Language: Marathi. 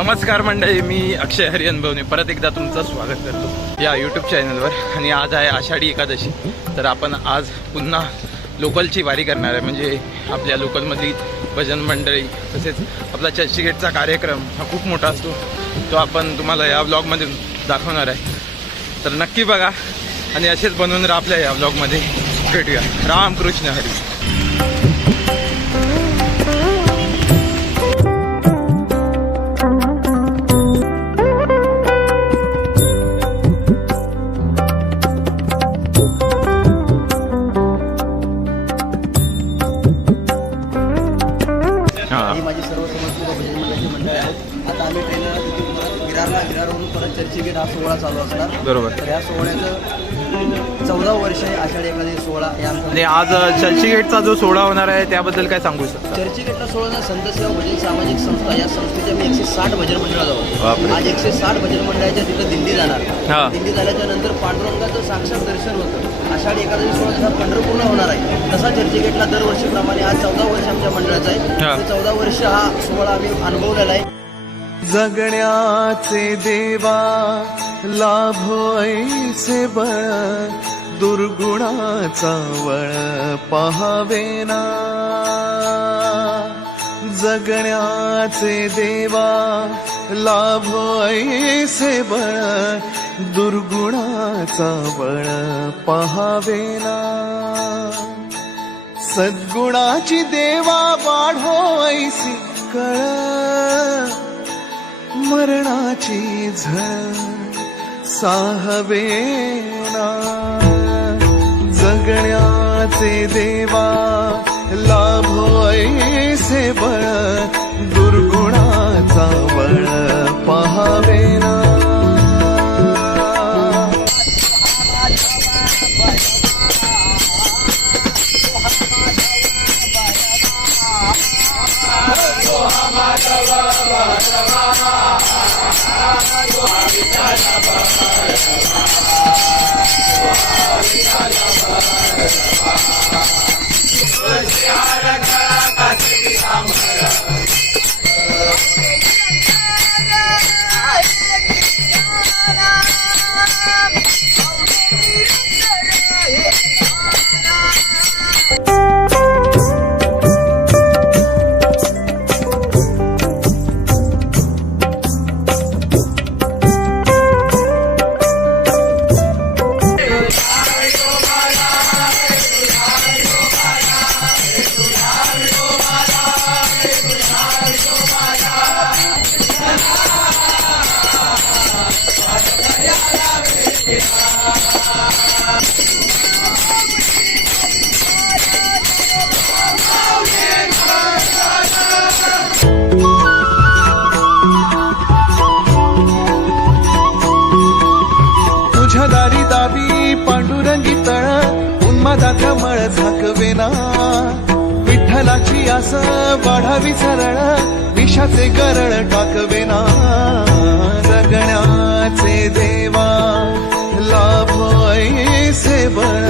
नमस्कार मंडळी, मी अक्षय हरिअनभवने परत एकदा तुमचं स्वागत करतो या यूट्यूब चॅनलवर. आणि आज आहे आषाढी एकादशी. तर आपण आज पुन्हा लोकलची वारी करणार आहे. म्हणजे आपल्या लोकलमधली भजन मंडळी तसेच आपला चर्चगेटचा कार्यक्रम हा खूप मोठा असतो, तो आपण तुम्हाला या व्लॉगमध्ये दाखवणार आहे. तर नक्की बघा आणि असेच बनवून राहा आपल्या या व्लॉगमध्ये. भेटूया. रामकृष्ण हरी. माझी सर्व समस्त भजन मंडळाची मंडळ आहेत. आता आम्ही ट्रेनर विरारवरून परत चर्चगेट हा सोहळा चालू असणार. बरोबर. तर या सोहळ्याचं 14 वर्ष आहे आषाढी एकादशी सोहळा. आणि आज चर्चगेटचा जो सोहळा होणार आहे त्याबद्दल काय सांगू शकता? चर्चगेटला सोहळा संत सेवा भजन सामाजिक संस्था या संस्थेच्या मी 160 भजन मंडळ जाऊ. आज 160 भजन मंडळाच्या तिथं दिंडी जाणार. दिंडी झाल्याच्या नंतर पांडुरंगाचं साक्षात दर्शन होतं. आषाढी एकादशी सोहळा जसा पंढरपूरला होणार आहे तसा चर्चगेटला दरवर्षीप्रमाणे आज 14 वर्ष आमच्या मंडळाचा आहे. 14 वर्ष हा सोहळा आम्ही अनुभवलेला आहे. जगण्याचे देवा लाभो ऐसे बळ, दुर्गुणाचा वळ पहावेना. जगण्याचे देवा लाभो ऐसे बळ, दुर्गुणाचा बळ पहावेना. सद्गुणाची देवा वाढो ऐसी कळ, मरणाची झळ साहवेना. जगण्याचे देवा लाभो ऐसे बळ, दुर्गुणाचा बळ पहावेना. तुझ्या दारी दावी पांडुरंगी तळ, उन्मादाचा मळ झाकवेना. विठ्ठलाची आस वाढावी सरळ, विषाचे गरळ टाकवेना. जगण्याचे देवा लाभो ऐसे बळ,